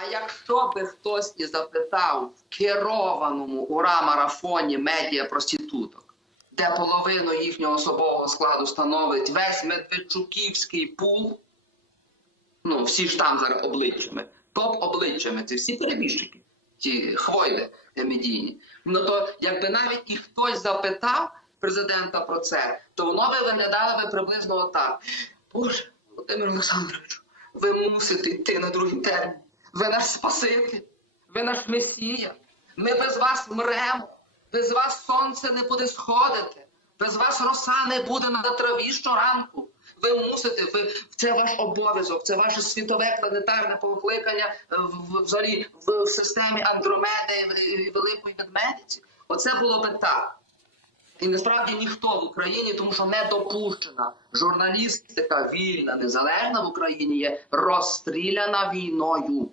А якщо би хтось і запитав в керованому ура-марафоні медіа проституток, де половину їхнього особового складу становить весь Медведчуківський пул, ну всі ж там зараз обличчями, топ-обличчями, це всі перебіжчики, ті хвойди медійні. Ну то якби навіть і хтось запитав президента про це, то воно би виглядало би приблизно отак. Боже, Володимир Олександровичу, ви мусите йти на другий термін. Ви наш Спаситель, ви наш Месія. Ми без вас мремо, без вас сонце не буде сходити, без вас роса не буде на траві щоранку. Ви мусите, ви це ваш обов'язок, це ваше світове планетарне покликання в, в, взагалі в, системі Андромеди і, Великої Ведмедиці. Оце було би так. І насправді ніхто в Україні, тому що не допущена журналістика вільна, незалежна в Україні є розстріляна війною.